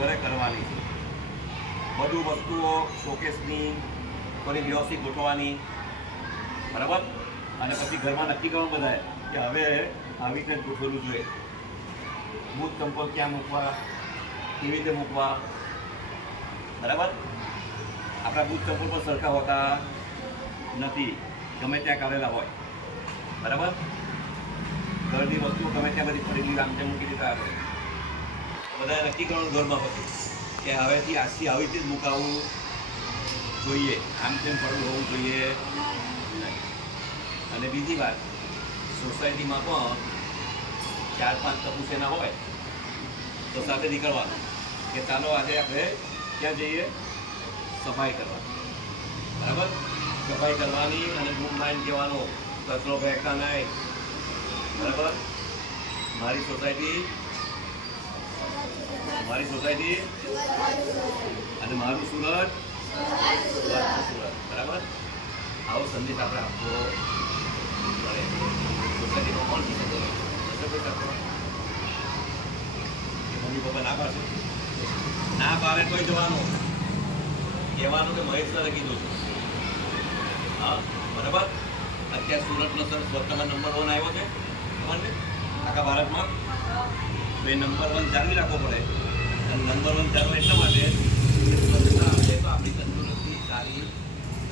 ઘરે કરવાની છે. બધું વસ્તુઓ શોકેસની થોડી વ્યવસ્થિત ગોઠવવાની, બરાબર. અને પછી ઘરમાં નક્કી કરવાનું બધાએ કે હવે આવી રીતે ગોઠવેલું જોઈએ. બૂટ ચંપલ ક્યાં મૂકવા, કેવી રીતે મૂકવા, બરાબર. આપણા બૂટ ચંપલ પણ સરખા હોતા નથી, ગમે ત્યાં કરેલા હોય, બરાબર. ઘરની વસ્તુઓ ગમે ત્યાં બધી પડેલી આમ તેમ મૂકી દીધા આપણે. બધાએ નક્કી કરવાનું ઘરમાં પછી કે હવેથી આજથી આવી રીતે જ મુકાવવું જોઈએ, આમ તેમ પડવું હોવું જોઈએ નહીં. અને બીજી વાત, સોસાયટીમાં પણ 4-5 તપુસેના હોય તો સાથે નીકળવાનું કે ચાલો આજે આપણે ક્યાં જઈએ, સફાઈ કરવા, બરાબર. સફાઈ કરવાની અને બૂમ માઇન કહેવાનો કચરો ફેંકતા નહીં, બરાબર. મારી સોસાયટી અને મારું સુરત, બરાબર. આવો સંદેશ આપણે આપવો પડે. સોસાયટીમાં કોણ છે મમ્મી પપ્પા ના પાડશે, ના પાડે તોય જવાનું, કહેવાનું કે મહેશને કીધું છે. હા, બરાબર. અત્યારે સુરતનો સર વર્તમાન નંબર 1 આવ્યો છે, ખબર ને આખા ભારતમાં. તો એ નંબર 1 જાળવી રાખવો પડે. અને નંબર 1 જાળવો એટલા માટે આપણે તો આપણી તંદુરસ્તી સારી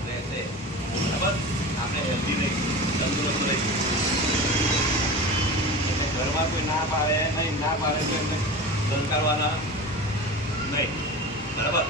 રહેશે, બરાબર. આપણે હેલ્ધી રહીશું, તંદુરસ્ત રહીશું. એટલે ઘરમાં કોઈ ના પાડે નહીં, ના પાડે તો એમને ગણકારવાના નહીં, બરાબર.